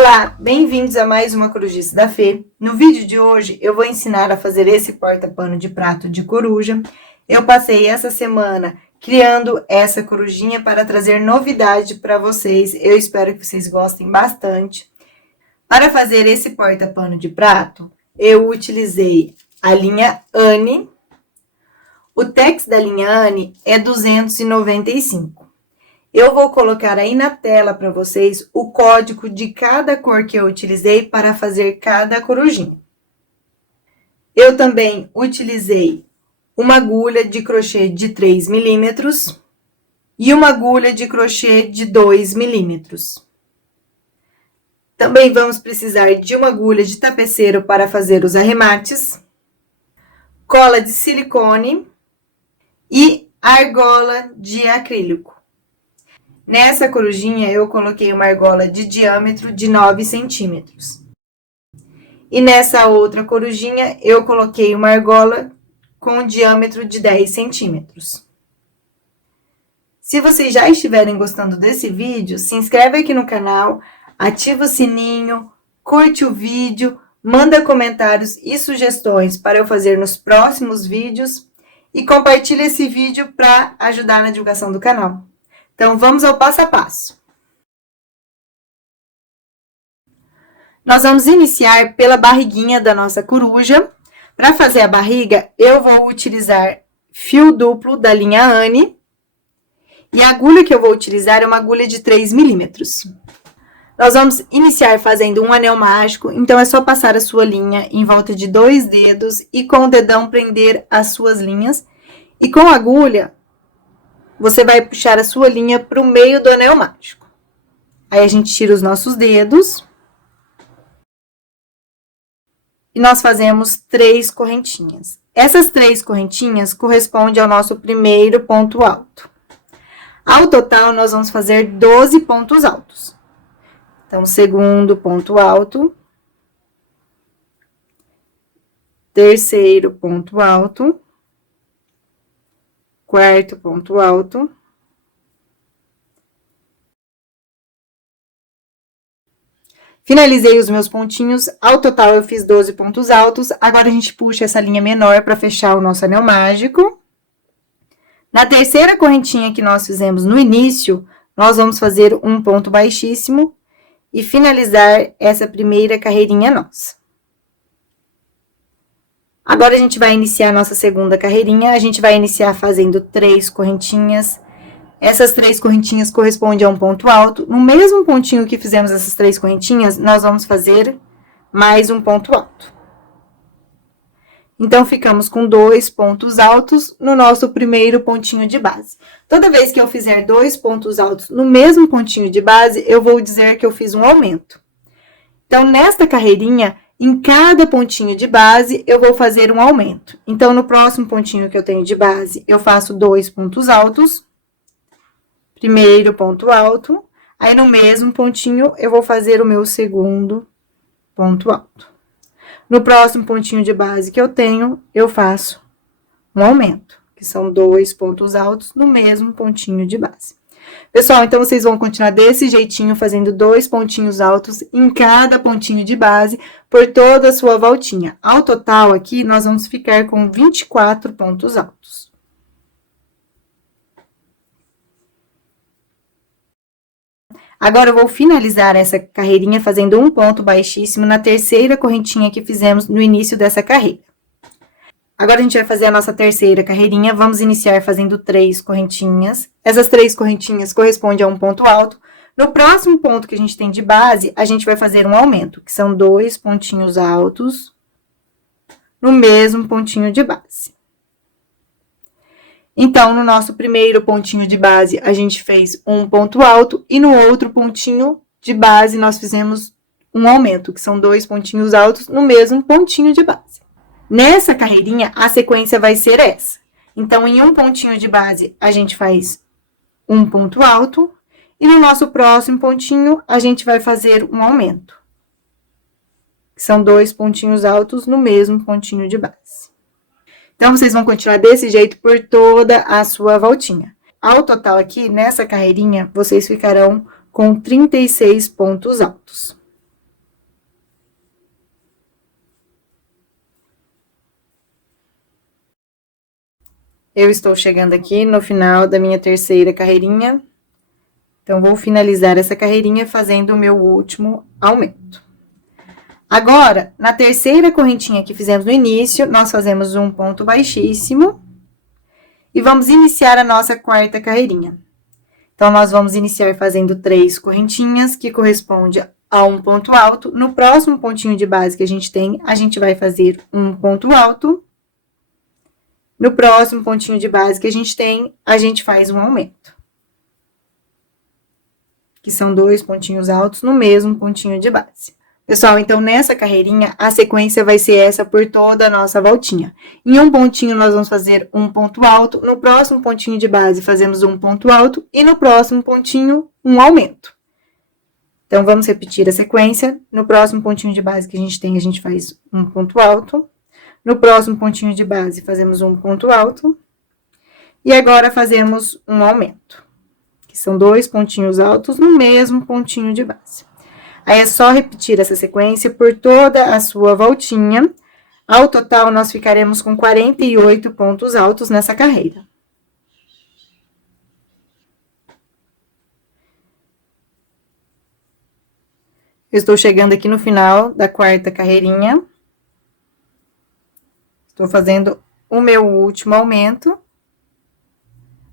Olá, bem-vindos a mais uma Corujice da Fê. No vídeo de hoje eu vou ensinar a fazer esse porta-pano de prato de coruja. Eu passei essa semana criando essa corujinha para trazer novidade para vocês. Eu espero que vocês gostem bastante. Para fazer esse porta-pano de prato, eu utilizei a linha Anne. O tex da linha Anne é 295. Eu vou colocar aí na tela para vocês o código de cada cor que eu utilizei para fazer cada corujinha. Eu também utilizei uma agulha de crochê de 3 milímetros e uma agulha de crochê de 2 milímetros. Também vamos precisar de uma agulha de tapeceiro para fazer os arremates, cola de silicone e argola de acrílico. Nessa corujinha, eu coloquei uma argola de diâmetro de 9 centímetros. E nessa outra corujinha, eu coloquei uma argola com diâmetro de 10 centímetros. Se vocês já estiverem gostando desse vídeo, se inscreve aqui no canal, ativa o sininho, curte o vídeo, manda comentários e sugestões para eu fazer nos próximos vídeos e compartilha esse vídeo para ajudar na divulgação do canal. Então, vamos ao passo a passo. Nós vamos iniciar pela barriguinha da nossa coruja. Para fazer a barriga, eu vou utilizar fio duplo da linha Anne. E a agulha que eu vou utilizar é uma agulha de 3 milímetros. Nós vamos iniciar fazendo um anel mágico, então é só passar a sua linha em volta de 2 dedos e com o dedão prender as suas linhas. E com a agulha, você vai puxar a sua linha para o meio do anel mágico. Aí, a gente tira os nossos dedos. E nós fazemos 3 correntinhas. Essas 3 correntinhas correspondem ao nosso primeiro ponto alto. Ao total, nós vamos fazer 12 pontos altos. Então, segundo ponto alto. Terceiro ponto alto. Quarto ponto alto. Finalizei os meus pontinhos, ao total eu fiz 12 pontos altos. Agora, a gente puxa essa linha menor para fechar o nosso anel mágico. Na terceira correntinha que nós fizemos no início, nós vamos fazer um ponto baixíssimo e finalizar essa primeira carreirinha nossa. Agora, a gente vai iniciar a nossa segunda carreirinha. A gente vai iniciar fazendo 3 correntinhas. Essas 3 correntinhas correspondem a um ponto alto. No mesmo pontinho que fizemos essas 3 correntinhas, nós vamos fazer mais um ponto alto. Então, ficamos com 2 pontos altos no nosso primeiro pontinho de base. Toda vez que eu fizer 2 pontos altos no mesmo pontinho de base, eu vou dizer que eu fiz um aumento. Então, nesta carreirinha, em cada pontinho de base, eu vou fazer um aumento. Então, no próximo pontinho que eu tenho de base, eu faço 2 pontos altos. Primeiro ponto alto. Aí, no mesmo pontinho, eu vou fazer o meu segundo ponto alto. No próximo pontinho de base que eu tenho, eu faço um aumento, que são 2 pontos altos no mesmo pontinho de base. Pessoal, então, vocês vão continuar desse jeitinho, fazendo 2 pontinhos altos em cada pontinho de base, por toda a sua voltinha. Ao total, aqui, nós vamos ficar com 24 pontos altos. Agora, eu vou finalizar essa carreirinha fazendo um ponto baixíssimo na terceira correntinha que fizemos no início dessa carreira. Agora, a gente vai fazer a nossa terceira carreirinha. Vamos iniciar fazendo 3 correntinhas. Essas 3 correntinhas correspondem a um ponto alto. No próximo ponto que a gente tem de base, a gente vai fazer um aumento, que são 2 pontinhos altos no mesmo pontinho de base. Então, no nosso primeiro pontinho de base, a gente fez um ponto alto e no outro pontinho de base, nós fizemos um aumento, que são 2 pontinhos altos no mesmo pontinho de base. Nessa carreirinha, a sequência vai ser essa. Então, em um pontinho de base, a gente faz um ponto alto e no nosso próximo pontinho, a gente vai fazer um aumento, que são 2 pontinhos altos no mesmo pontinho de base. Então, vocês vão continuar desse jeito por toda a sua voltinha. Ao total aqui, nessa carreirinha, vocês ficarão com 36 pontos altos. Eu estou chegando aqui no final da minha terceira carreirinha. Então, vou finalizar essa carreirinha fazendo o meu último aumento. Agora, na terceira correntinha que fizemos no início, nós fazemos um ponto baixíssimo. E vamos iniciar a nossa quarta carreirinha. Então, nós vamos iniciar fazendo 3 correntinhas, que corresponde a um ponto alto. No próximo pontinho de base que a gente tem, a gente vai fazer um ponto alto. No próximo pontinho de base que a gente tem, a gente faz um aumento. Que são 2 pontinhos altos no mesmo pontinho de base. Pessoal, então, nessa carreirinha, a sequência vai ser essa por toda a nossa voltinha. Em um pontinho, nós vamos fazer um ponto alto. No próximo pontinho de base, fazemos um ponto alto. E no próximo pontinho, um aumento. Então, vamos repetir a sequência. No próximo pontinho de base que a gente tem, a gente faz um ponto alto. No próximo pontinho de base, fazemos um ponto alto. E agora, fazemos um aumento. Que são 2 pontinhos altos no mesmo pontinho de base. Aí, é só repetir essa sequência por toda a sua voltinha. Ao total, nós ficaremos com 48 pontos altos nessa carreira. Eu estou chegando aqui no final da quarta carreirinha. Estou fazendo o meu último aumento.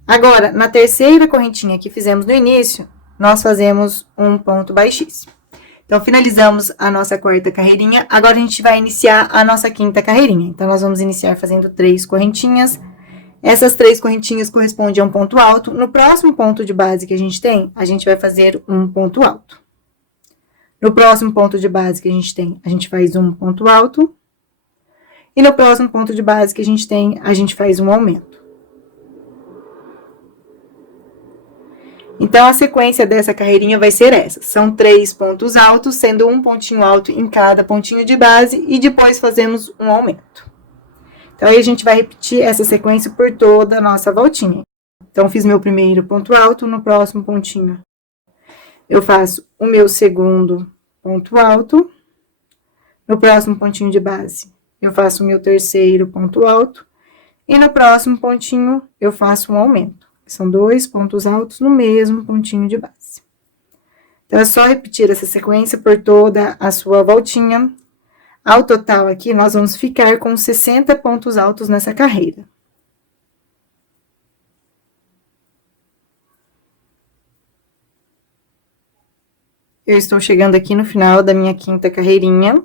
Agora, na terceira correntinha que fizemos no início, nós fazemos um ponto baixíssimo. Então, finalizamos a nossa quarta carreirinha. Agora, a gente vai iniciar a nossa quinta carreirinha. Então, nós vamos iniciar fazendo 3 correntinhas. Essas 3 correntinhas correspondem a um ponto alto. No próximo ponto de base que a gente tem, a gente vai fazer um ponto alto. No próximo ponto de base que a gente tem, a gente faz um ponto alto. E no próximo ponto de base que a gente tem, a gente faz um aumento. Então, a sequência dessa carreirinha vai ser essa. São 3 pontos altos, sendo um pontinho alto em cada pontinho de base, e depois fazemos um aumento. Então, aí a gente vai repetir essa sequência por toda a nossa voltinha. Então, fiz meu primeiro ponto alto, no próximo pontinho eu faço o meu segundo ponto alto. No próximo pontinho de base, eu faço o meu terceiro ponto alto. E no próximo pontinho, eu faço um aumento. São 2 pontos altos no mesmo pontinho de base. Então, é só repetir essa sequência por toda a sua voltinha. Ao total aqui, nós vamos ficar com 60 pontos altos nessa carreira. Eu estou chegando aqui no final da minha quinta carreirinha.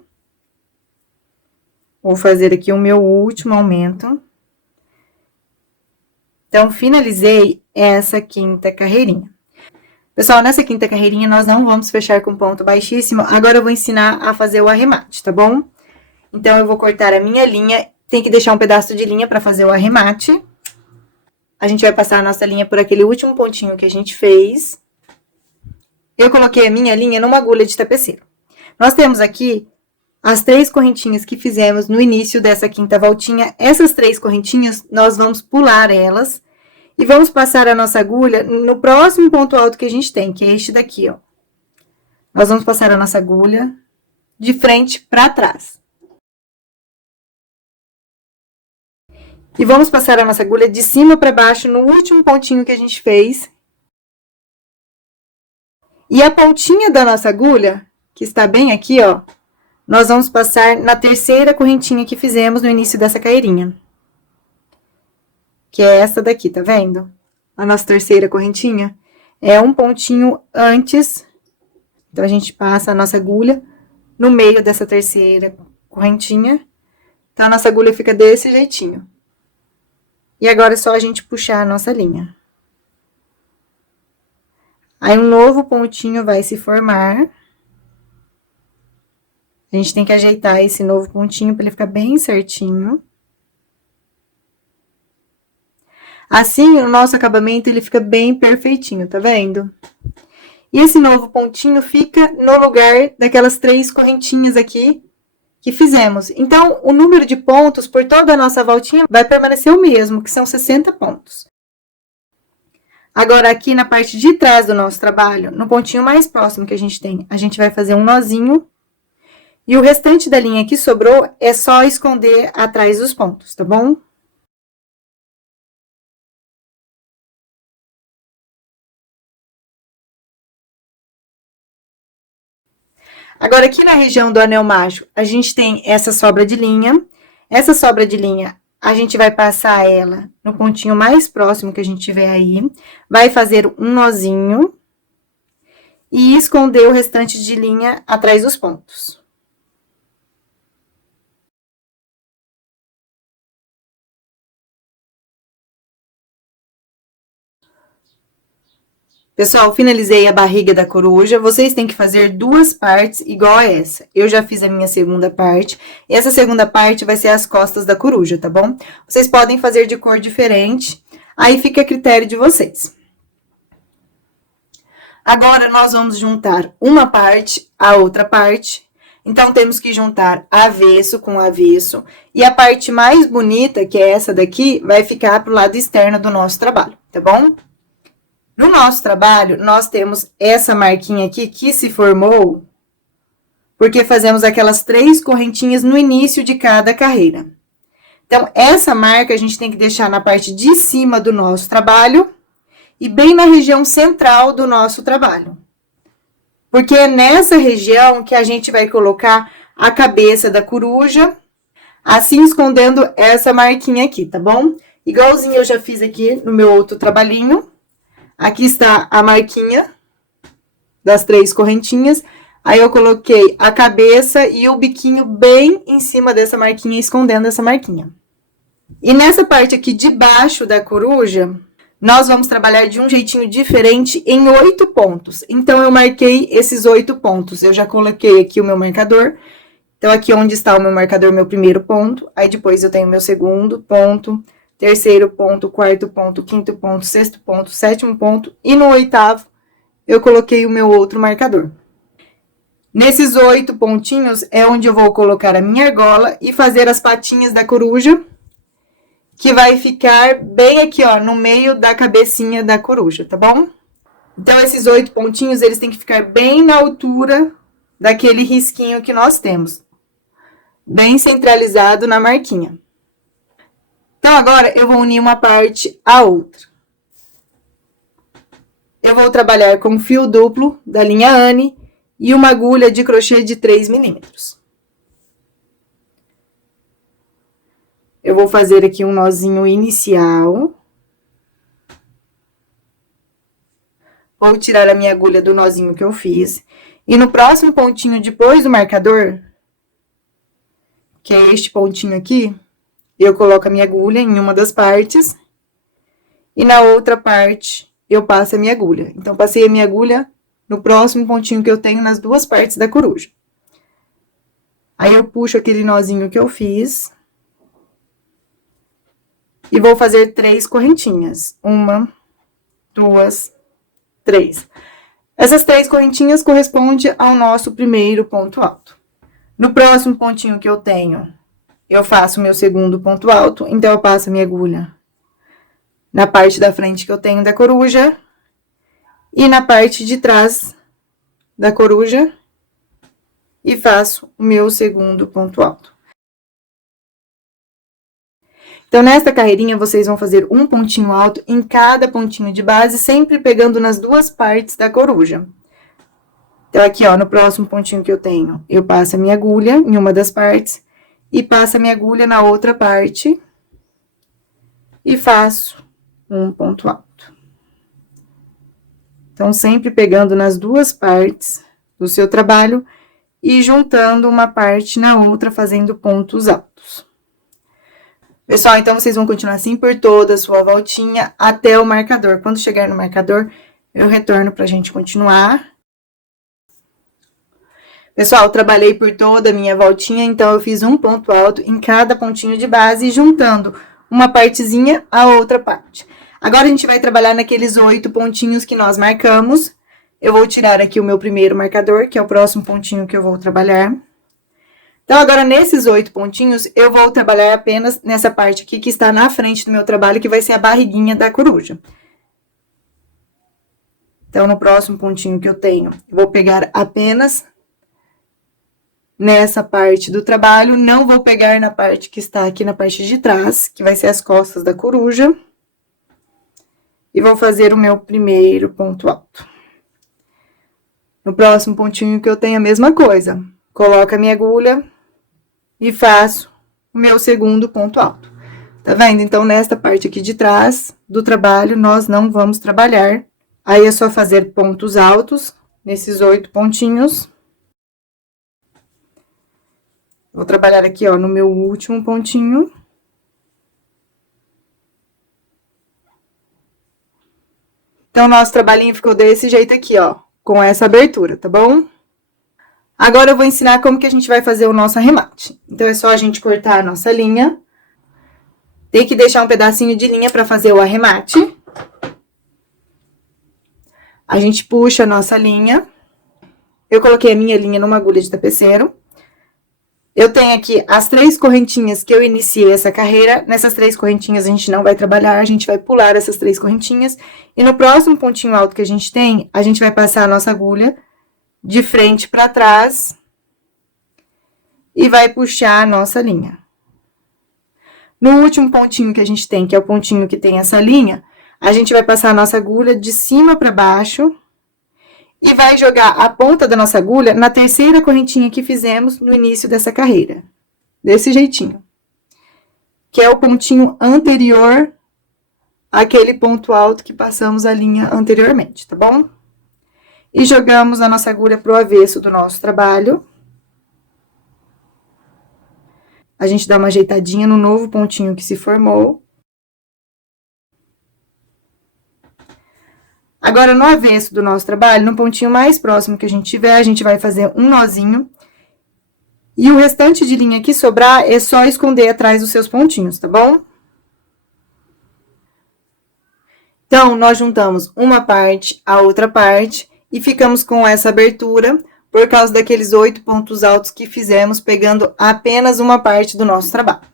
Vou fazer aqui o meu último aumento. Então, finalizei essa quinta carreirinha. Pessoal, nessa quinta carreirinha, nós não vamos fechar com ponto baixíssimo. Agora, eu vou ensinar a fazer o arremate, tá bom? Então, eu vou cortar a minha linha. Tem que deixar um pedaço de linha para fazer o arremate. A gente vai passar a nossa linha por aquele último pontinho que a gente fez. Eu coloquei a minha linha numa agulha de tapeceiro. Nós temos aqui as 3 correntinhas que fizemos no início dessa quinta voltinha. Essas 3 correntinhas, nós vamos pular elas e vamos passar a nossa agulha no próximo ponto alto que a gente tem, que é este daqui, ó. Nós vamos passar a nossa agulha de frente para trás. E vamos passar a nossa agulha de cima para baixo no último pontinho que a gente fez. E a pontinha da nossa agulha, que está bem aqui, ó, nós vamos passar na terceira correntinha que fizemos no início dessa carreirinha. Que é essa daqui, tá vendo? A nossa terceira correntinha é um pontinho antes. Então, a gente passa a nossa agulha no meio dessa terceira correntinha. Então, a nossa agulha fica desse jeitinho. E agora, é só a gente puxar a nossa linha. Aí, um novo pontinho vai se formar. A gente tem que ajeitar esse novo pontinho para ele ficar bem certinho. Assim, o nosso acabamento, ele fica bem perfeitinho, tá vendo? E esse novo pontinho fica no lugar daquelas 3 correntinhas aqui que fizemos. Então, o número de pontos por toda a nossa voltinha vai permanecer o mesmo, que são 60 pontos. Agora, aqui na parte de trás do nosso trabalho, no pontinho mais próximo que a gente vai fazer um nozinho. E o restante da linha que sobrou é só esconder atrás dos pontos, tá bom? Agora, aqui na região do anel macho, a gente tem essa sobra de linha. Essa sobra de linha, a gente vai passar ela no pontinho mais próximo que a gente tiver aí. Vai fazer um nozinho. E esconder o restante de linha atrás dos pontos. Pessoal, finalizei a barriga da coruja. Vocês têm que fazer duas partes igual a essa. Eu já fiz a minha segunda parte. E essa segunda parte vai ser as costas da coruja, tá bom? Vocês podem fazer de cor diferente. Aí fica a critério de vocês. Agora, nós vamos juntar uma parte à outra parte. Então, temos que juntar avesso com avesso. E a parte mais bonita, que é essa daqui, vai ficar pro lado externo do nosso trabalho, tá bom? No nosso trabalho, nós temos essa marquinha aqui que se formou porque fazemos aquelas 3 correntinhas no início de cada carreira. Então, essa marca a gente tem que deixar na parte de cima do nosso trabalho e bem na região central do nosso trabalho. Porque é nessa região que a gente vai colocar a cabeça da coruja, assim escondendo essa marquinha aqui, tá bom? Igualzinho eu já fiz aqui no meu outro trabalhinho. Aqui está a marquinha das 3 correntinhas. Aí, eu coloquei a cabeça e o biquinho bem em cima dessa marquinha, escondendo essa marquinha. E nessa parte aqui de baixo da coruja, nós vamos trabalhar de um jeitinho diferente em 8 pontos. Então, eu marquei esses 8 pontos. Eu já coloquei aqui o meu marcador. Então, aqui onde está o meu marcador, meu primeiro ponto. Aí, depois eu tenho meu segundo ponto, terceiro ponto, quarto ponto, quinto ponto, sexto ponto, sétimo ponto. E no 8º, eu coloquei o meu outro marcador. Nesses 8 pontinhos é onde eu vou colocar a minha argola e fazer as patinhas da coruja, que vai ficar bem aqui, ó, no meio da cabecinha da coruja, tá bom? Então, esses 8 pontinhos, eles têm que ficar bem na altura daquele risquinho que nós temos. Bem centralizado na marquinha. Então, agora, eu vou unir uma parte à outra. Eu vou trabalhar com fio duplo da linha Anne e uma agulha de crochê de 3 milímetros. Eu vou fazer aqui um nozinho inicial. Vou tirar a minha agulha do nozinho que eu fiz. E no próximo pontinho, depois do marcador, que é este pontinho aqui, eu coloco a minha agulha em uma das partes. E na outra parte, eu passo a minha agulha. Então, passei a minha agulha no próximo pontinho que eu tenho nas duas partes da coruja. Aí, eu puxo aquele nozinho que eu fiz. E vou fazer 3 correntinhas. 1, 2, 3. Essas 3 correntinhas correspondem ao nosso primeiro ponto alto. No próximo pontinho que eu tenho, eu faço o meu segundo ponto alto. Então, eu passo a minha agulha na parte da frente que eu tenho da coruja. E na parte de trás da coruja. E faço o meu segundo ponto alto. Então, nesta carreirinha, vocês vão fazer um pontinho alto em cada pontinho de base, sempre pegando nas duas partes da coruja. Então, aqui, ó, no próximo pontinho que eu tenho, eu passo a minha agulha em uma das partes e passo a minha agulha na outra parte e faço um ponto alto. Então, sempre pegando nas duas partes do seu trabalho e juntando uma parte na outra, fazendo pontos altos. Pessoal, então, vocês vão continuar assim por toda a sua voltinha até o marcador. Quando chegar no marcador, eu retorno pra gente continuar. Pessoal, eu trabalhei por toda a minha voltinha, então, eu fiz um ponto alto em cada pontinho de base, juntando uma partezinha à outra parte. Agora, a gente vai trabalhar naqueles 8 pontinhos que nós marcamos. Eu vou tirar aqui o meu primeiro marcador, que é o próximo pontinho que eu vou trabalhar. Então, agora, nesses 8 pontinhos, eu vou trabalhar apenas nessa parte aqui que está na frente do meu trabalho, que vai ser a barriguinha da coruja. Então, no próximo pontinho que eu tenho, eu vou pegar apenas nessa parte do trabalho, não vou pegar na parte que está aqui na parte de trás, que vai ser as costas da coruja. E vou fazer o meu primeiro ponto alto. No próximo pontinho que eu tenho a mesma coisa. Coloco a minha agulha e faço o meu segundo ponto alto. Tá vendo? Então, nesta parte aqui de trás do trabalho, nós não vamos trabalhar. Aí, é só fazer pontos altos nesses 8 pontinhos. Vou trabalhar aqui, ó, no meu último pontinho. Então, nosso trabalhinho ficou desse jeito aqui, ó, com essa abertura, tá bom? Agora, eu vou ensinar como que a gente vai fazer o nosso arremate. Então, é só a gente cortar a nossa linha. Tem que deixar um pedacinho de linha para fazer o arremate. A gente puxa a nossa linha. Eu coloquei a minha linha numa agulha de tapeceiro. Eu tenho aqui as 3 correntinhas que eu iniciei essa carreira. Nessas 3 correntinhas a gente não vai trabalhar, a gente vai pular essas 3 correntinhas. E no próximo pontinho alto que a gente tem, a gente vai passar a nossa agulha de frente para trás e vai puxar a nossa linha. No último pontinho que a gente tem, que é o pontinho que tem essa linha, a gente vai passar a nossa agulha de cima para baixo e vai jogar a ponta da nossa agulha na terceira correntinha que fizemos no início dessa carreira. Desse jeitinho. Que é o pontinho anterior àquele ponto alto que passamos a linha anteriormente, tá bom? E jogamos a nossa agulha pro avesso do nosso trabalho. A gente dá uma ajeitadinha no novo pontinho que se formou. Agora, no avesso do nosso trabalho, no pontinho mais próximo que a gente tiver, a gente vai fazer um nozinho. E o restante de linha que sobrar é só esconder atrás dos seus pontinhos, tá bom? Então, nós juntamos uma parte a outra parte e ficamos com essa abertura por causa daqueles 8 pontos altos que fizemos, pegando apenas uma parte do nosso trabalho.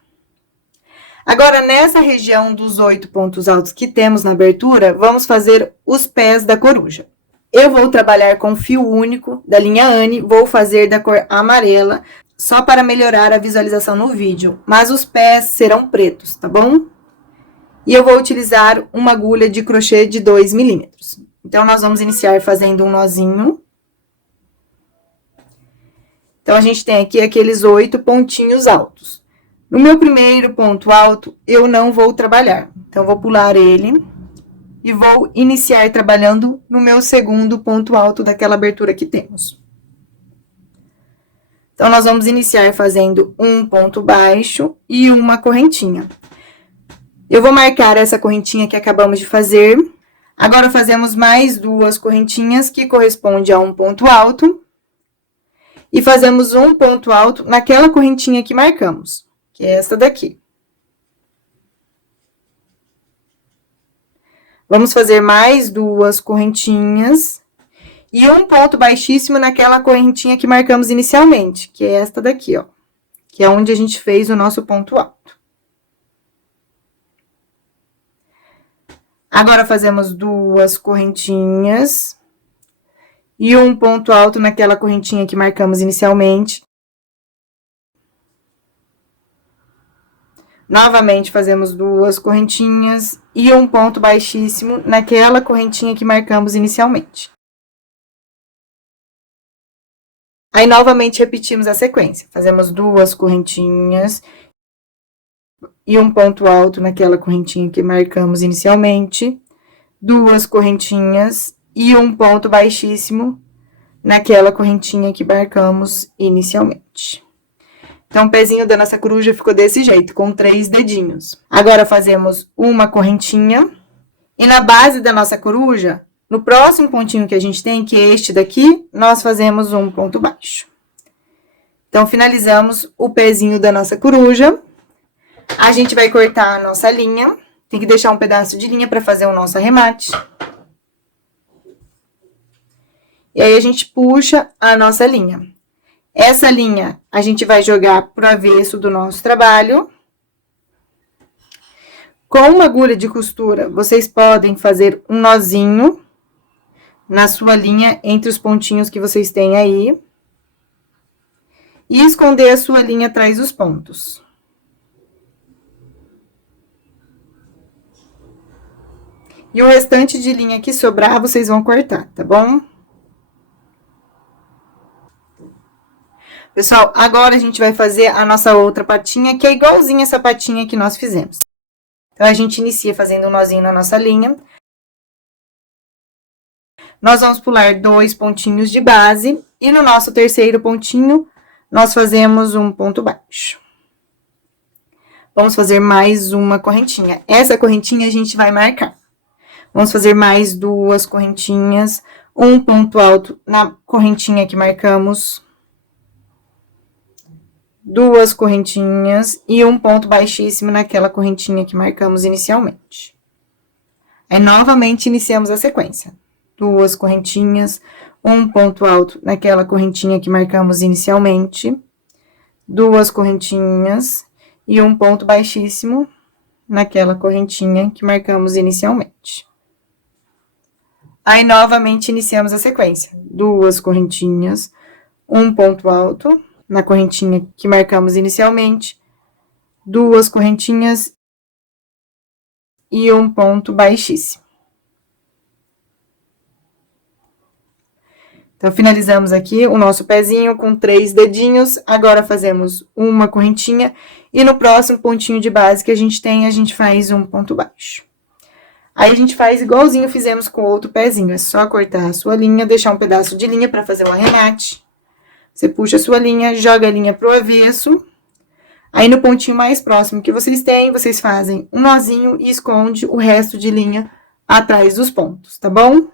Agora, nessa região dos 8 pontos altos que temos na abertura, vamos fazer os pés da coruja. Eu vou trabalhar com fio único da linha Anne, vou fazer da cor amarela, só para melhorar a visualização no vídeo, mas os pés serão pretos, tá bom? E eu vou utilizar uma agulha de crochê de 2 milímetros. Então, nós vamos iniciar fazendo um nozinho. Então, a gente tem aqui aqueles 8 pontinhos altos. No meu primeiro ponto alto, eu não vou trabalhar. Então, vou pular ele e vou iniciar trabalhando no meu segundo ponto alto daquela abertura que temos. Então, nós vamos iniciar fazendo um ponto baixo e uma correntinha. Eu vou marcar essa correntinha que acabamos de fazer. Agora, fazemos mais 2 correntinhas, que corresponde a um ponto alto. E fazemos um ponto alto naquela correntinha que marcamos, que é essa daqui. Vamos fazer mais 2 correntinhas e um ponto baixíssimo naquela correntinha que marcamos inicialmente, que é esta daqui, ó. Que é onde a gente fez o nosso ponto alto. Agora, fazemos 2 correntinhas e um ponto alto naquela correntinha que marcamos inicialmente. Novamente, fazemos 2 correntinhas e um ponto baixíssimo naquela correntinha que marcamos inicialmente. Aí, novamente, repetimos a sequência. Fazemos 2 correntinhas e um ponto alto naquela correntinha que marcamos inicialmente. 2 correntinhas e um ponto baixíssimo naquela correntinha que marcamos inicialmente. Então, o pezinho da nossa coruja ficou desse jeito, com 3 dedinhos. Agora, fazemos uma correntinha. E na base da nossa coruja, no próximo pontinho que a gente tem, que é este daqui, nós fazemos um ponto baixo. Então, finalizamos o pezinho da nossa coruja. A gente vai cortar a nossa linha. Tem que deixar um pedaço de linha para fazer o nosso arremate. E aí, a gente puxa a nossa linha. Essa linha, a gente vai jogar pro avesso do nosso trabalho. Com uma agulha de costura, vocês podem fazer um nozinho na sua linha, entre os pontinhos que vocês têm aí. E esconder a sua linha atrás dos pontos. E o restante de linha que sobrar, vocês vão cortar, tá bom? Pessoal, agora a gente vai fazer a nossa outra patinha, que é igualzinha essa patinha que nós fizemos. Então, a gente inicia fazendo um nozinho na nossa linha. Nós vamos pular 2 pontinhos de base. E no nosso terceiro pontinho, nós fazemos um ponto baixo. Vamos fazer mais uma correntinha. Essa correntinha a gente vai marcar. Vamos fazer mais 2 correntinhas. Um ponto alto na correntinha que marcamos. 2 correntinhas e um ponto baixíssimo naquela correntinha que marcamos inicialmente. Aí, novamente, iniciamos a sequência. 2 correntinhas, um ponto alto naquela correntinha que marcamos inicialmente. 2 correntinhas e um ponto baixíssimo naquela correntinha que marcamos inicialmente. Aí, novamente, iniciamos a sequência. 2 correntinhas, um ponto alto na correntinha que marcamos inicialmente, 2 correntinhas e um ponto baixíssimo. Então, finalizamos aqui o nosso pezinho com 3 dedinhos. Agora, fazemos uma correntinha e no próximo pontinho de base que a gente tem, a gente faz um ponto baixo. Aí, a gente faz igualzinho fizemos com o outro pezinho. É só cortar a sua linha, deixar um pedaço de linha para fazer o arremate. Você puxa a sua linha, joga a linha pro avesso. Aí, no pontinho mais próximo que vocês têm, vocês fazem um nozinho e esconde o resto de linha atrás dos pontos, tá bom?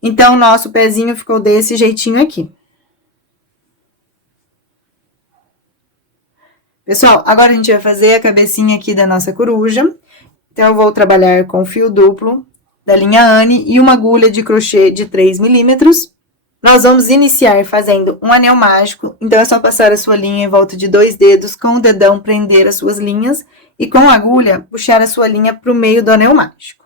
Então, o nosso pezinho ficou desse jeitinho aqui. Pessoal, agora a gente vai fazer a cabecinha aqui da nossa coruja. Então, eu vou trabalhar com fio duplo da linha Anne e uma agulha de crochê de 3 milímetros. Nós vamos iniciar fazendo um anel mágico, então é só passar a sua linha em volta de 2 dedos, com o dedão prender as suas linhas e com a agulha puxar a sua linha para o meio do anel mágico.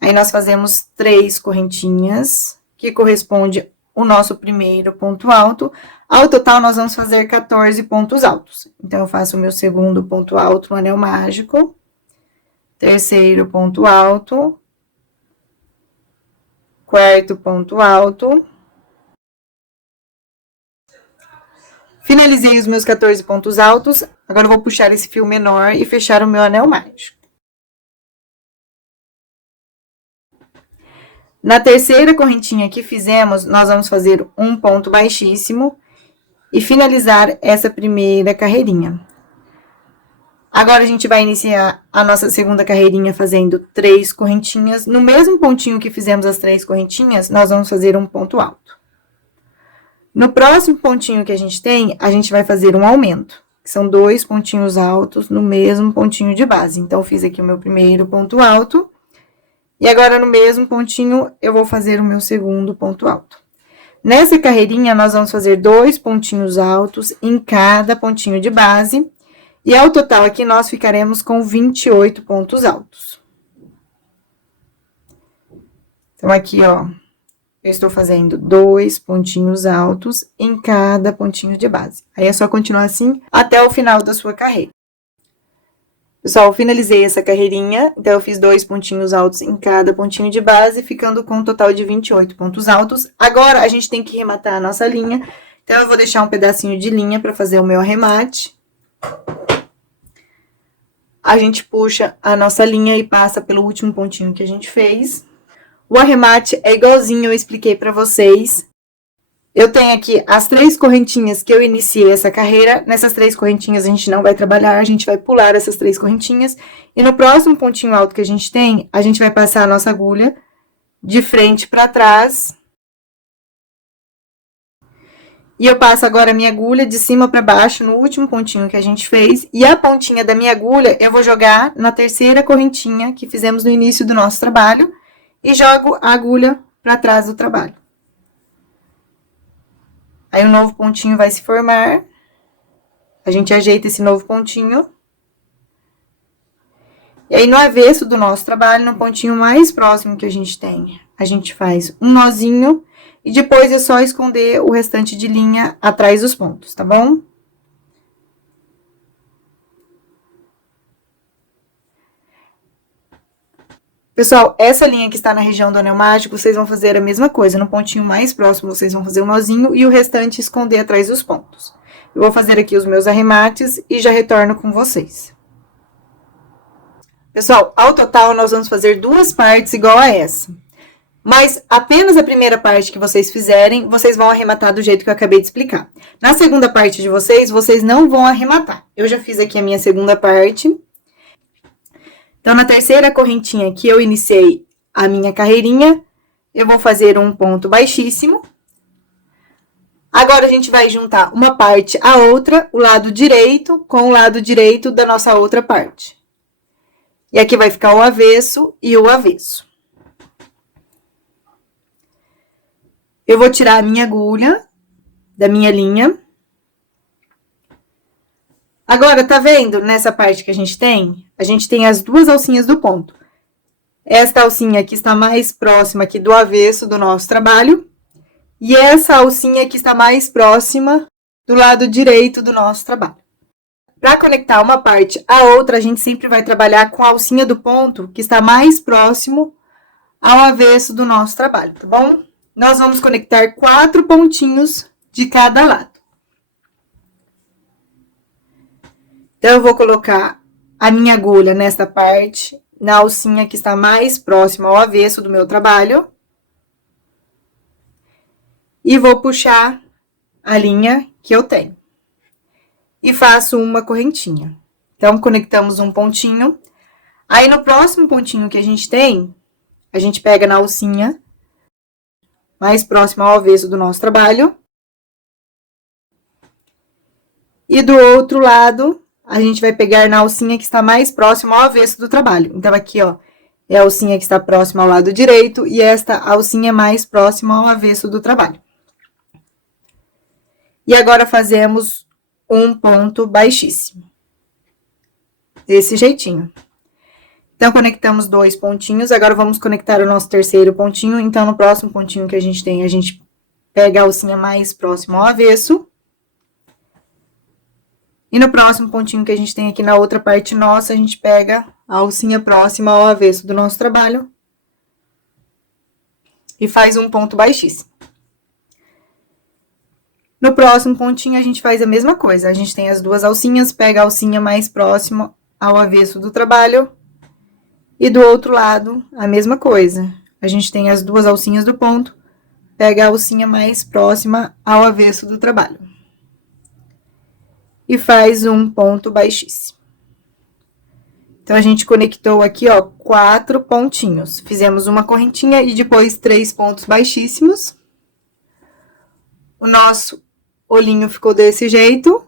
Aí, nós fazemos 3 correntinhas, que corresponde o nosso primeiro ponto alto. Ao total, nós vamos fazer 14 pontos altos. Então, eu faço o meu segundo ponto alto no anel mágico, terceiro ponto alto, quarto ponto alto. Finalizei os meus 14 pontos altos. Agora, eu vou puxar esse fio menor e fechar o meu anel mágico. Na terceira correntinha que fizemos, nós vamos fazer um ponto baixíssimo e finalizar essa primeira carreirinha. Agora, a gente vai iniciar a nossa segunda carreirinha fazendo 3 correntinhas. No mesmo pontinho que fizemos as 3 correntinhas, nós vamos fazer um ponto alto. No próximo pontinho que a gente tem, a gente vai fazer um aumento, que são 2 pontinhos altos no mesmo pontinho de base. Então, fiz aqui o meu primeiro ponto alto. E agora, no mesmo pontinho, eu vou fazer o meu segundo ponto alto. Nessa carreirinha, nós vamos fazer 2 pontinhos altos em cada pontinho de base. E ao total aqui, nós ficaremos com 28 pontos altos. Então, aqui, ó, eu estou fazendo 2 pontinhos altos em cada pontinho de base. Aí, é só continuar assim até o final da sua carreira. Pessoal, eu finalizei essa carreirinha, então eu fiz 2 pontinhos altos em cada pontinho de base, ficando com um total de 28 pontos altos. Agora, a gente tem que rematar a nossa linha, então eu vou deixar um pedacinho de linha para fazer o meu arremate. A gente puxa a nossa linha e passa pelo último pontinho que a gente fez. O arremate é igualzinho eu expliquei para vocês. Eu tenho aqui as 3 correntinhas que eu iniciei essa carreira. Nessas 3 correntinhas a gente não vai trabalhar, a gente vai pular essas 3 correntinhas. E no próximo pontinho alto que a gente tem, a gente vai passar a nossa agulha de frente para trás. E eu passo agora a minha agulha de cima para baixo no último pontinho que a gente fez. E a pontinha da minha agulha eu vou jogar na terceira correntinha que fizemos no início do nosso trabalho. E jogo a agulha para trás do trabalho. Aí, o novo pontinho vai se formar. A gente ajeita esse novo pontinho. E aí, no avesso do nosso trabalho, no pontinho mais próximo que a gente tem, a gente faz um nozinho. E depois é só esconder o restante de linha atrás dos pontos, tá bom? Pessoal, essa linha que está na região do anel mágico, vocês vão fazer a mesma coisa. No pontinho mais próximo, vocês vão fazer um nozinho e o restante esconder atrás dos pontos. Eu vou fazer aqui os meus arremates e já retorno com vocês. Pessoal, ao total, nós vamos fazer 2 partes igual a essa. Mas apenas a primeira parte que vocês fizerem, vocês vão arrematar do jeito que eu acabei de explicar. Na segunda parte de vocês, vocês não vão arrematar. Eu já fiz aqui a minha segunda parte. Então, na terceira correntinha que eu iniciei a minha carreirinha, eu vou fazer um ponto baixíssimo. Agora, a gente vai juntar uma parte à outra, o lado direito com o lado direito da nossa outra parte. E aqui vai ficar o avesso e o avesso. Eu vou tirar a minha agulha da minha linha. Agora, tá vendo nessa parte que a gente tem? A gente tem as 2 alcinhas do ponto. Esta alcinha aqui está mais próxima aqui do avesso do nosso trabalho. E essa alcinha aqui está mais próxima do lado direito do nosso trabalho. Para conectar uma parte à outra, a gente sempre vai trabalhar com a alcinha do ponto que está mais próximo ao avesso do nosso trabalho, tá bom? Nós vamos conectar 4 pontinhos de cada lado. Então, eu vou colocar a minha agulha nesta parte, na alcinha que está mais próxima ao avesso do meu trabalho. E vou puxar a linha que eu tenho. E faço uma correntinha. Então, conectamos um pontinho. Aí, no próximo pontinho que a gente tem, a gente pega na alcinha mais próxima ao avesso do nosso trabalho. E do outro lado, a gente vai pegar na alcinha que está mais próxima ao avesso do trabalho. Então, aqui, ó, é a alcinha que está próxima ao lado direito e esta alcinha mais próxima ao avesso do trabalho. E agora, fazemos um ponto baixíssimo. Desse jeitinho. Então, conectamos 2 pontinhos. Agora, vamos conectar o nosso terceiro pontinho. Então, no próximo pontinho que a gente tem, a gente pega a alcinha mais próxima ao avesso. E no próximo pontinho que a gente tem aqui na outra parte nossa, a gente pega a alcinha próxima ao avesso do nosso trabalho. E faz um ponto baixíssimo. No próximo pontinho, a gente faz a mesma coisa. A gente tem as 2 alcinhas, pega a alcinha mais próxima ao avesso do trabalho. E do outro lado, a mesma coisa. A gente tem as 2 alcinhas do ponto, pega a alcinha mais próxima ao avesso do trabalho. E faz um ponto baixíssimo. Então, a gente conectou aqui, ó, 4 pontinhos. Fizemos uma correntinha e depois 3 pontos baixíssimos. O nosso olhinho ficou desse jeito.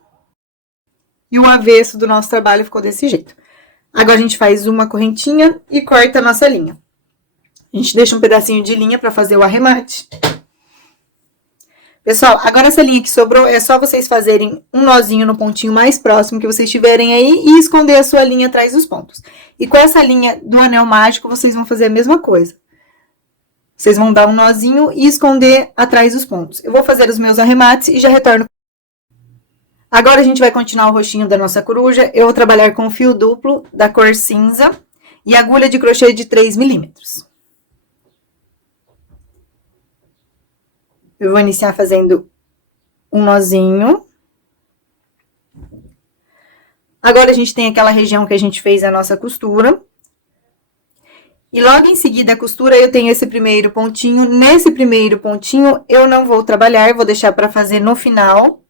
E o avesso do nosso trabalho ficou desse jeito. Agora, a gente faz uma correntinha e corta a nossa linha. A gente deixa um pedacinho de linha para fazer o arremate. Pessoal, agora essa linha que sobrou, é só vocês fazerem um nozinho no pontinho mais próximo que vocês tiverem aí e esconder a sua linha atrás dos pontos. E com essa linha do anel mágico, vocês vão fazer a mesma coisa. Vocês vão dar um nozinho e esconder atrás dos pontos. Eu vou fazer os meus arremates e já retorno. Agora, a gente vai continuar o roxinho da nossa coruja. Eu vou trabalhar com fio duplo da cor cinza e agulha de crochê de 3 milímetros. Eu vou iniciar fazendo um nozinho. Agora, a gente tem aquela região que a gente fez a nossa costura. E logo em seguida, a costura, eu tenho esse primeiro pontinho. Nesse primeiro pontinho, eu não vou trabalhar, vou deixar para fazer no final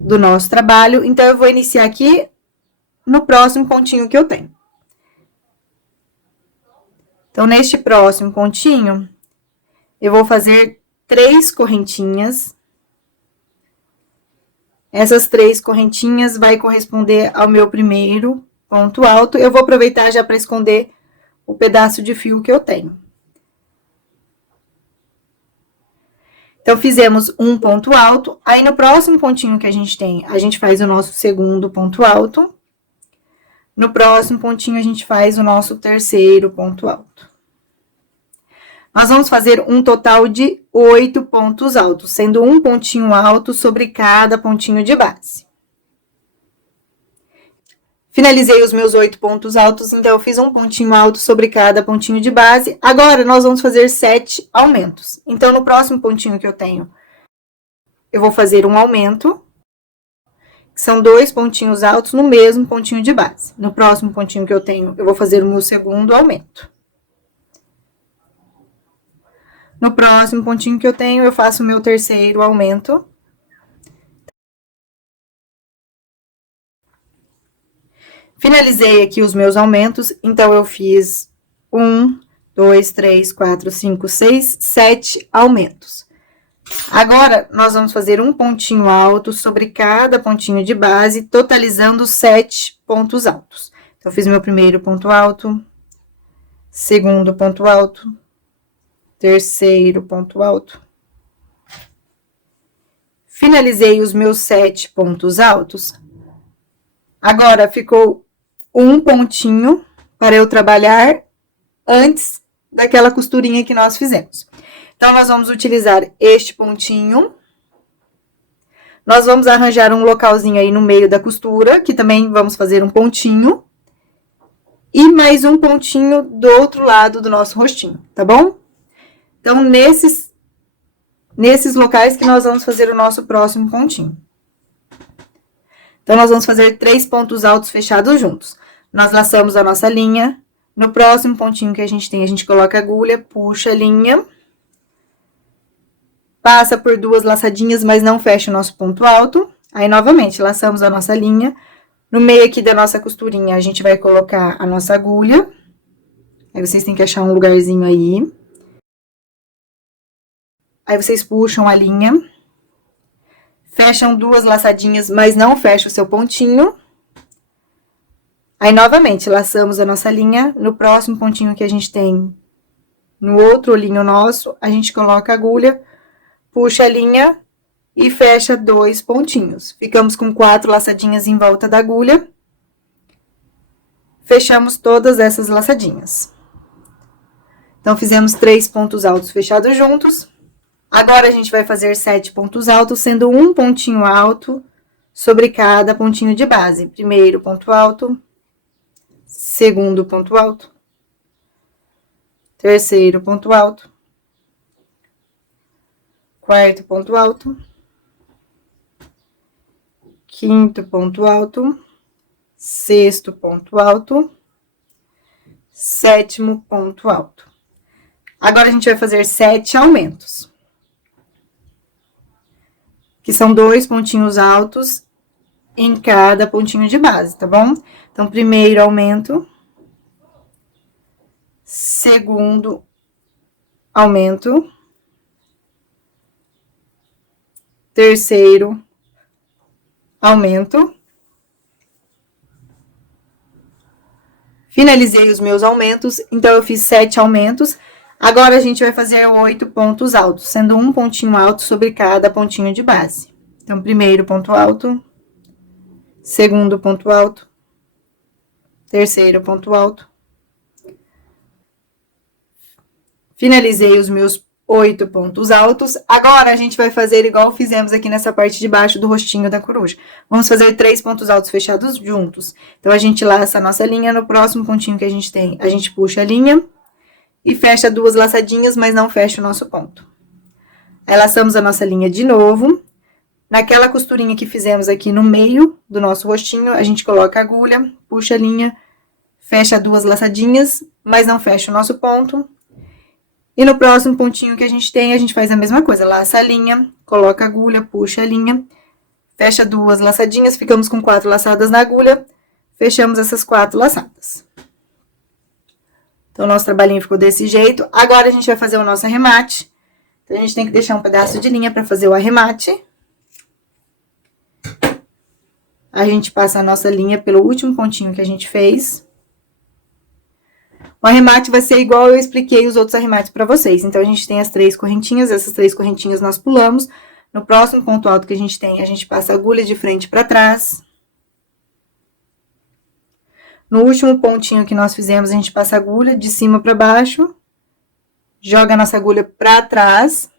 do nosso trabalho. Então, eu vou iniciar aqui no próximo pontinho que eu tenho. Então, neste próximo pontinho, eu vou fazer 3 correntinhas. Essas 3 correntinhas vai corresponder ao meu primeiro ponto alto. Eu vou aproveitar já para esconder o pedaço de fio que eu tenho. Então, fizemos um ponto alto. Aí, no próximo pontinho que a gente tem, a gente faz o nosso segundo ponto alto. No próximo pontinho, a gente faz o nosso terceiro ponto alto. Nós vamos fazer um total de 8 pontos altos, sendo um pontinho alto sobre cada pontinho de base. Finalizei os meus 8 pontos altos, então eu fiz um pontinho alto sobre cada pontinho de base. Agora, nós vamos fazer 7 aumentos. Então, no próximo pontinho que eu tenho, eu vou fazer um aumento, que são 2 pontinhos altos no mesmo pontinho de base. No próximo pontinho que eu tenho, eu vou fazer o meu segundo aumento. No próximo pontinho que eu tenho, eu faço o meu terceiro aumento. Finalizei aqui os meus aumentos, então eu fiz 1, 2, 3, 4, 5, 6, 7 aumentos. Agora, nós vamos fazer um pontinho alto sobre cada pontinho de base, totalizando 7 pontos altos. Então, eu fiz meu primeiro ponto alto, segundo ponto alto, terceiro ponto alto. Finalizei os meus 7 pontos altos. Agora, ficou um pontinho para eu trabalhar antes daquela costurinha que nós fizemos. Então, nós vamos utilizar este pontinho. Nós vamos arranjar um localzinho aí no meio da costura, que também vamos fazer um pontinho. E mais um pontinho do outro lado do nosso rostinho, tá bom? Então, nesses locais que nós vamos fazer o nosso próximo pontinho. Então, nós vamos fazer 3 pontos altos fechados juntos. Nós laçamos a nossa linha. No próximo pontinho que a gente tem, a gente coloca a agulha, puxa a linha. Passa por 2 laçadinhas, mas não fecha o nosso ponto alto. Aí, novamente, laçamos a nossa linha. No meio aqui da nossa costurinha, a gente vai colocar a nossa agulha. Aí, vocês têm que achar um lugarzinho aí. Aí, vocês puxam a linha. Fecham 2 laçadinhas, mas não fecha o seu pontinho. Aí, novamente, laçamos a nossa linha. No próximo pontinho que a gente tem, no outro olhinho nosso, a gente coloca a agulha, puxa a linha e fecha 2 pontinhos. Ficamos com 4 laçadinhas em volta da agulha. Fechamos todas essas laçadinhas. Então, fizemos 3 pontos altos fechados juntos. Agora, a gente vai fazer 7 pontos altos, sendo um pontinho alto sobre cada pontinho de base. Primeiro ponto alto, segundo ponto alto, terceiro ponto alto, quarto ponto alto, quinto ponto alto, sexto ponto alto, sétimo ponto alto. Agora, a gente vai fazer 7 aumentos, que são 2 pontinhos altos em cada pontinho de base, tá bom? Então, primeiro aumento, segundo aumento, terceiro aumento. Finalizei os meus aumentos, então eu fiz 7 aumentos. Agora, a gente vai fazer 8 pontos altos, sendo um pontinho alto sobre cada pontinho de base. Então, primeiro ponto alto, segundo ponto alto, terceiro ponto alto. Finalizei os meus 8 pontos altos. Agora, a gente vai fazer igual fizemos aqui nessa parte de baixo do rostinho da coruja. Vamos fazer 3 pontos altos fechados juntos. Então, a gente laça a nossa linha, no próximo pontinho que a gente tem, a gente puxa a linha e fecha 2 laçadinhas, mas não fecha o nosso ponto. Aí, laçamos a nossa linha de novo. Naquela costurinha que fizemos aqui no meio do nosso rostinho, a gente coloca a agulha, puxa a linha, fecha 2 laçadinhas, mas não fecha o nosso ponto. E no próximo pontinho que a gente tem, a gente faz a mesma coisa. Laça a linha, coloca a agulha, puxa a linha, fecha 2 laçadinhas, ficamos com 4 laçadas na agulha, fechamos essas 4 laçadas. Então, o nosso trabalhinho ficou desse jeito. Agora, a gente vai fazer o nosso arremate. Então, a gente tem que deixar um pedaço de linha para fazer o arremate. A gente passa a nossa linha pelo último pontinho que a gente fez. O arremate vai ser igual eu expliquei os outros arremates para vocês. Então, a gente tem as 3 correntinhas, essas 3 correntinhas nós pulamos. No próximo ponto alto que a gente tem, a gente passa a agulha de frente para trás. No último pontinho que nós fizemos, a gente passa a agulha de cima para baixo. Joga a nossa agulha para trás.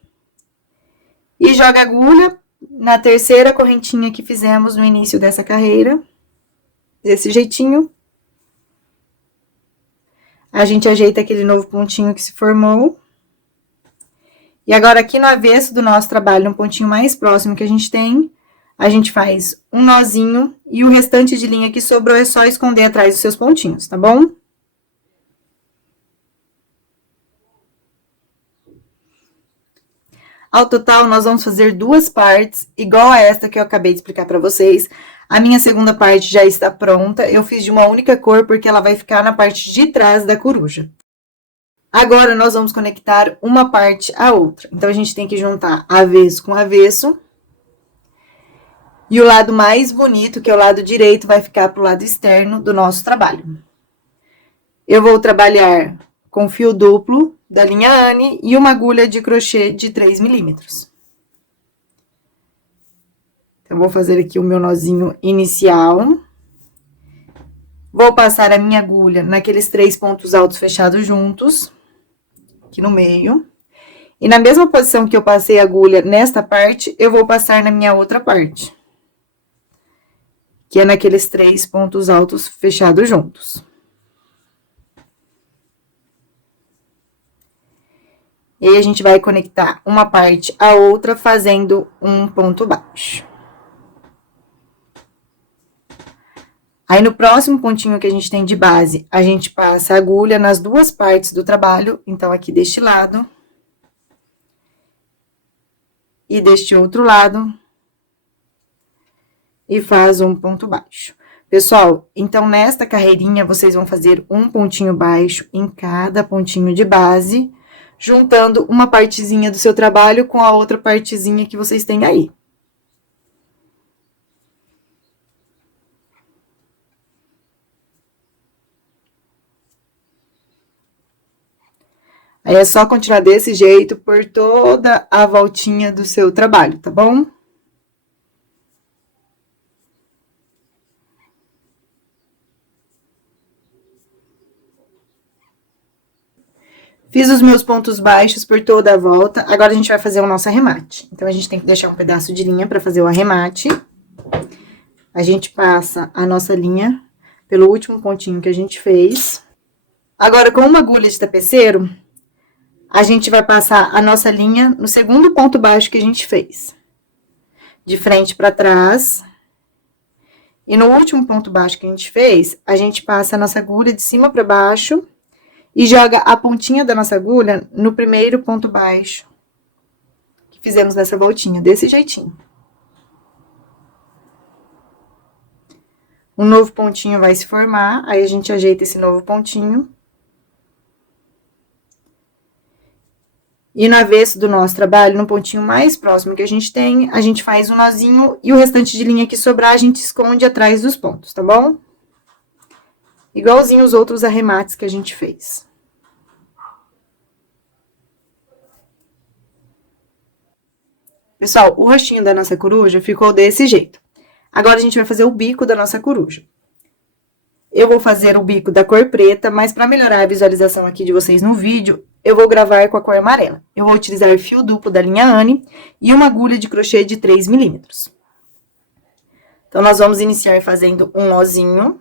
E joga a agulha na terceira correntinha que fizemos no início dessa carreira. desse jeitinho. A gente ajeita aquele novo pontinho que se formou. E agora, aqui no avesso do nosso trabalho, um pontinho mais próximo que a gente faz um nozinho e o restante de linha que sobrou é só esconder atrás dos seus pontinhos, tá bom? Ao total, nós vamos fazer 2 partes, igual a esta que eu acabei de explicar pra vocês. A minha segunda parte já está pronta, eu fiz de uma única cor, porque ela vai ficar na parte de trás da coruja. Agora, nós vamos conectar uma parte à outra. Então, a gente tem que juntar avesso com avesso. E o lado mais bonito, que é o lado direito, vai ficar pro lado externo do nosso trabalho. Eu vou trabalhar com fio duplo da linha Anne e uma agulha de crochê de 3 milímetros. Então, vou fazer aqui o meu nozinho inicial. Vou passar a minha agulha naqueles 3 pontos altos fechados juntos, aqui no meio. E na mesma posição que eu passei a agulha nesta parte, eu vou passar na minha outra parte, que é naqueles 3 pontos altos fechados juntos. E aí, a gente vai conectar uma parte à outra fazendo um ponto baixo. Aí, no próximo pontinho que a gente tem de base, a gente passa a agulha nas 2 partes do trabalho. Então, aqui deste lado e deste outro lado. E faz um ponto baixo. Pessoal, então, nesta carreirinha, vocês vão fazer um pontinho baixo em cada pontinho de base, juntando uma partezinha do seu trabalho com a outra partezinha que vocês têm aí. Aí, é só continuar desse jeito por toda a voltinha do seu trabalho, tá bom? Fiz os meus pontos baixos por toda a volta, agora a gente vai fazer o nosso arremate. Então, a gente tem que deixar um pedaço de linha pra fazer o arremate. A gente passa a nossa linha pelo último pontinho que a gente fez. Agora, com uma agulha de tapeceiro, a gente vai passar a nossa linha no segundo ponto baixo que a gente fez. De frente pra trás. E no último ponto baixo que a gente fez, a gente passa a nossa agulha de cima pra baixo e joga a pontinha da nossa agulha no primeiro ponto baixo que fizemos nessa voltinha, desse jeitinho. Um novo pontinho vai se formar, aí a gente ajeita esse novo pontinho. E no avesso do nosso trabalho, no pontinho mais próximo que a gente faz um nozinho e o restante de linha que sobrar, a gente esconde atrás dos pontos, tá bom? Igualzinho os outros arremates que a gente fez. Pessoal, o rostinho da nossa coruja ficou desse jeito. Agora, a gente vai fazer o bico da nossa coruja. Eu vou fazer o bico da cor preta, mas para melhorar a visualização aqui de vocês no vídeo, eu vou gravar com a cor amarela. Eu vou utilizar fio duplo da linha Anne e uma agulha de crochê de 3 milímetros. Então, nós vamos iniciar fazendo um nozinho.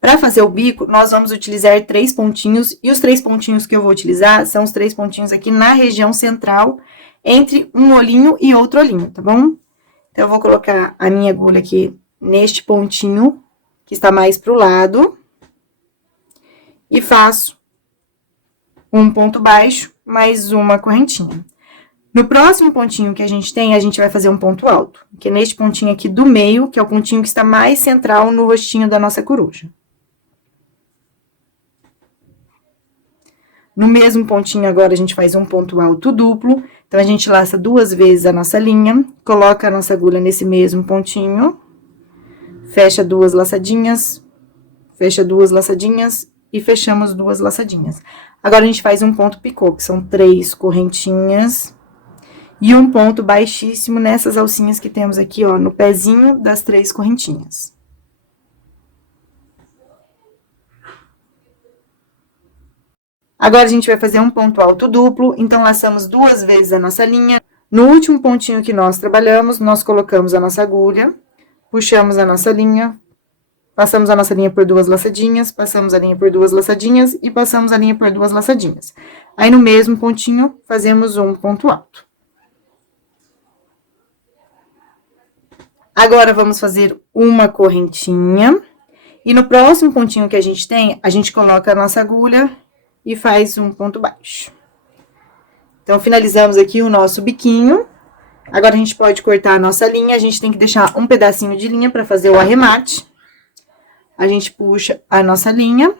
Para fazer o bico, nós vamos utilizar 3 pontinhos, e os 3 pontinhos que eu vou utilizar são os 3 pontinhos aqui na região central, entre um olhinho e outro olhinho, tá bom? Então, eu vou colocar a minha agulha aqui neste pontinho, que está mais pro lado, e faço um ponto baixo, mais uma correntinha. No próximo pontinho que a gente vai fazer um ponto alto, que é neste pontinho aqui do meio, que é o pontinho que está mais central no rostinho da nossa coruja. No mesmo pontinho, agora, a gente faz um ponto alto duplo. Então, a gente laça 2 vezes a nossa linha, coloca a nossa agulha nesse mesmo pontinho, fecha 2 laçadinhas, fecha 2 laçadinhas e fechamos 2 laçadinhas. Agora, a gente faz um ponto picô, que são 3 correntinhas e um ponto baixíssimo nessas alcinhas que temos aqui, ó, no pezinho das 3 correntinhas. Agora, a gente vai fazer um ponto alto duplo, então, laçamos 2 vezes a nossa linha. No último pontinho que nós trabalhamos, nós colocamos a nossa agulha, puxamos a nossa linha, passamos a nossa linha por 2 laçadinhas, passamos a linha por 2 laçadinhas e passamos a linha por 2 laçadinhas. Aí, no mesmo pontinho, fazemos um ponto alto. Agora, vamos fazer uma correntinha. E no próximo pontinho que a gente tem, a gente coloca a nossa agulha e faz um ponto baixo. Então, finalizamos aqui o nosso biquinho. Agora, a gente pode cortar a nossa linha. A gente tem que deixar um pedacinho de linha para fazer o arremate. A gente puxa a nossa linha.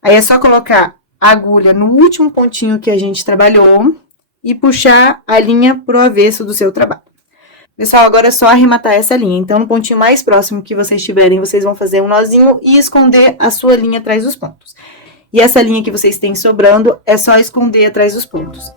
Aí, é só colocar a agulha no último pontinho que a gente trabalhou e puxar a linha pro avesso do seu trabalho. Pessoal, agora é só arrematar essa linha. Então, no pontinho mais próximo que vocês tiverem, vocês vão fazer um nozinho e esconder a sua linha atrás dos pontos. E essa linha que vocês têm sobrando, é só esconder atrás dos pontos.